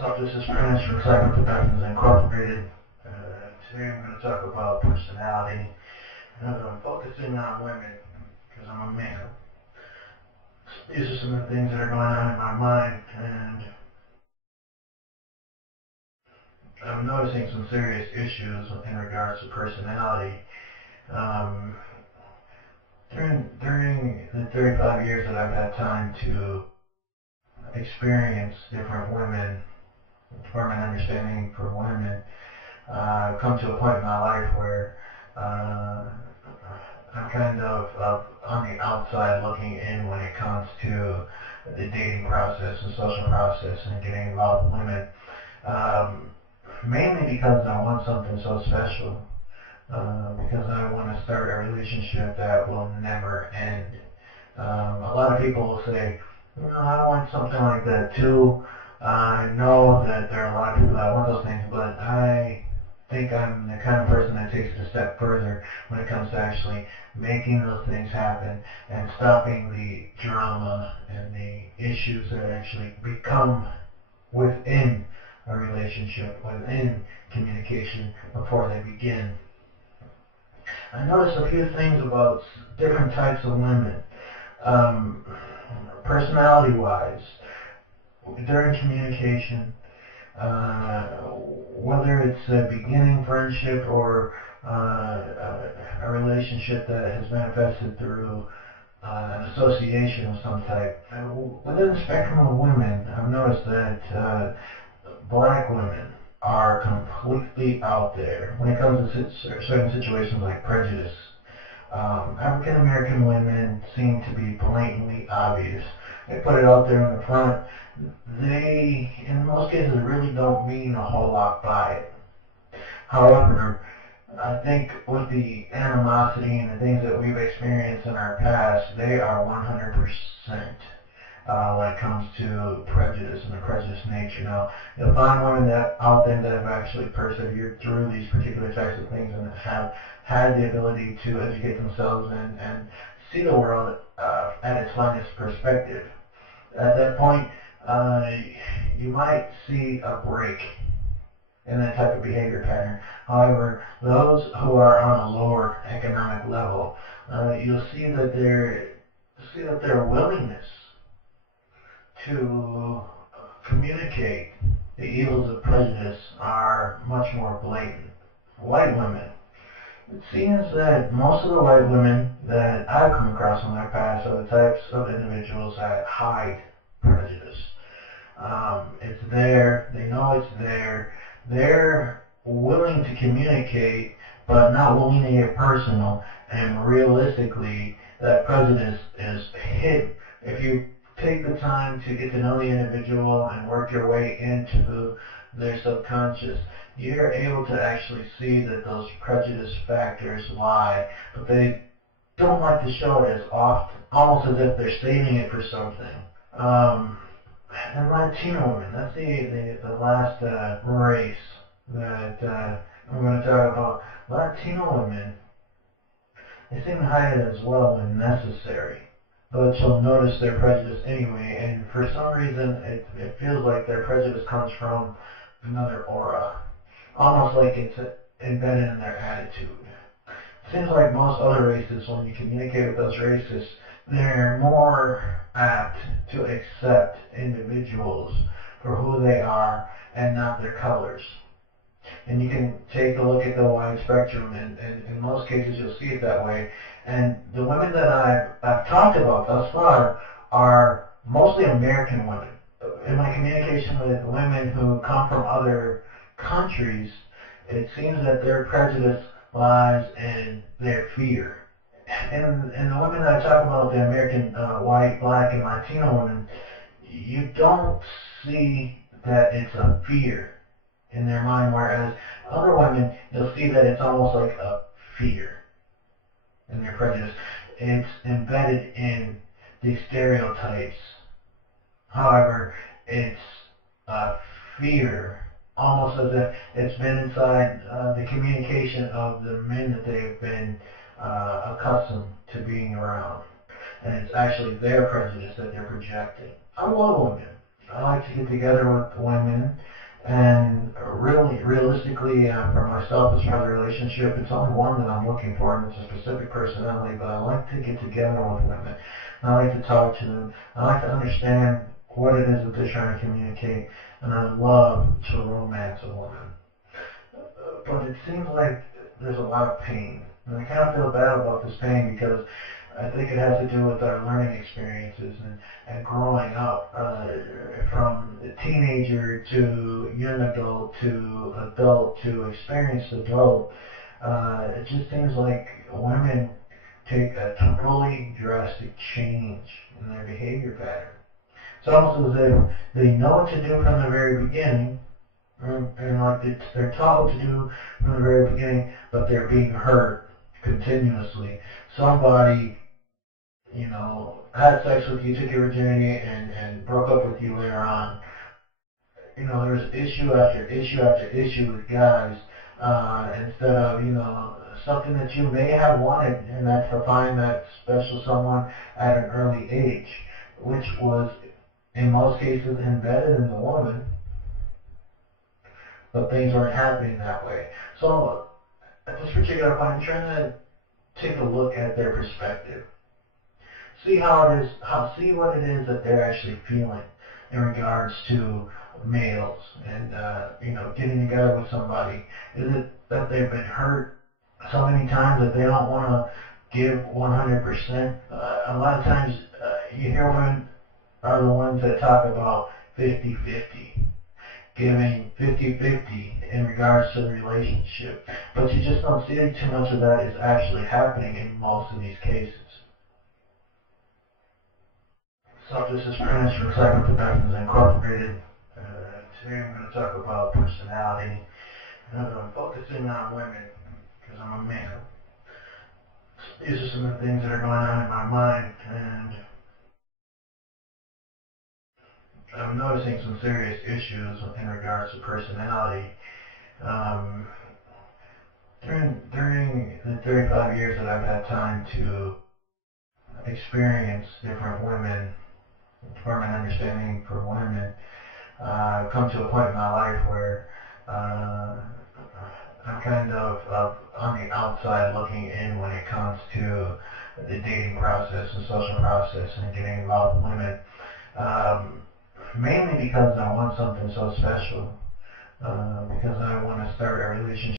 So this is Prentice from Cyber Productions Incorporated. Today I'm going to talk about personality, focusing on women because I'm a male. These are some of the things that are going on in my mind, and I'm noticing some serious issues in regards to personality. Um, during the 35 years that I've had time to experience different women, form an understanding for women, I've come to a point in my life where uh, I'm kind of on the outside looking in when it comes to the dating process and social process and getting involved with women. Um, Mainly because I want something so special. Because I want to start a relationship that will never end. A lot of people will say, I want something like that too. I know that there are a lot of people that want those things, but I think I'm the kind of person that takes it a step further when it comes to actually making those things happen and stopping the drama and the issues that actually become within a relationship, within communication before they begin. I noticed a few things about different types of women. Um, Personality-wise, during communication, whether it's a beginning friendship or a relationship that has manifested through an association of some type. Within the spectrum of women, I've noticed that black women are completely out there when it comes to certain situations like prejudice. African American women seem to be blatantly obvious. They put it out there in the front. They, in most cases, really don't mean a whole lot by it. However, I think with the animosity and the things that we've experienced in our past, they are 100% when it comes to prejudice and the prejudice nature. Now, you'll find women that out there that have actually persevered through these particular types of things and have had the ability to educate themselves and see the world at its finest perspective. At that point, uh, you might see a break in that type of behavior pattern. However, those who are on a lower economic level, you'll see that their willingness to communicate the evils of prejudice are much more blatant. White women. It seems that most of the white women that I've come across in my past are the types of individuals that hide prejudice. It's there. They know it's there. They're willing to communicate, but not willing to get personal. And realistically, that prejudice is hidden. If you take the time to get to know the individual and work your way into their subconscious, you're able to actually see that those prejudice factors lie, but they don't like to show it as often, almost as if they're saving it for something. Um, and Latino women, that's the last race that I'm going to talk about. Latino women, they seem to hide it as well when necessary, but you'll notice their prejudice anyway, and for some reason it feels like their prejudice comes from another aura, almost like it's embedded in their attitude. Seems like most other races, when you communicate with those races, they're more apt to accept individuals for who they are and not their colors. And you can take a look at the wide spectrum, and in most cases you'll see it that way. And the women that I've talked about thus far are mostly American women. In my communication with women who come from other countries, it seems that their prejudice lies in their fear. And the women that I talk about, the American white, black, and Latino women, you don't see that it's a fear in their mind, whereas other women, you'll see that it's almost like a fear in their prejudice. It's embedded in the stereotypes. However, it's a fear, almost as if it's been inside the communication of the men that they've been accustomed to being around. And it's actually their prejudice that they're projecting. I love women. I like to get together with women, and really, realistically, for myself, as far as a relationship, it's only one that I'm looking for, and it's a specific personality. But I like to get together with women. I like to talk to them. I like to understand what it is that they're trying to communicate, and I love to romance a woman. But it seems like there's a lot of pain. And I kind of feel bad about this pain because I think it has to do with our learning experiences and growing up from teenager to young adult to adult to experienced adult. It just seems like women take a totally drastic change in their behavior pattern. It's almost as if they know what to do from the very beginning, and like they're taught what to do from the very beginning, but they're being hurt continuously. Somebody, had sex with you, took your virginity, and broke up with you later on. There's issue after issue after issue with guys, instead of, something that you may have wanted, and that's to find that special someone at an early age, which was, in most cases, embedded in the woman, but things weren't happening that way. So at this particular point, I'm trying to take a look at their perspective, see how it is, see what it is that they're actually feeling in regards to males, and getting together with somebody. Is it that they've been hurt so many times that they don't want to give 100%? A lot of times, you hear women are the ones that talk about 50-50, giving 50-50 in regards to the relationship. But you just don't see too much of that is actually happening in most of these cases. So this is Prentice from Cyber Productions Incorporated. Today I'm going to talk about personality, focusing on women because I'm a man. These are some of the things that are going on in my mind, and I'm noticing some serious issues in regards to personality. Um, during the 35 years that I've had time to experience different women, form an understanding for women, I've come to a point in my life where I'm kind of on the outside looking in when it comes to the dating process and social process and getting involved with women, mainly because I want something so special, because I want to start a relationship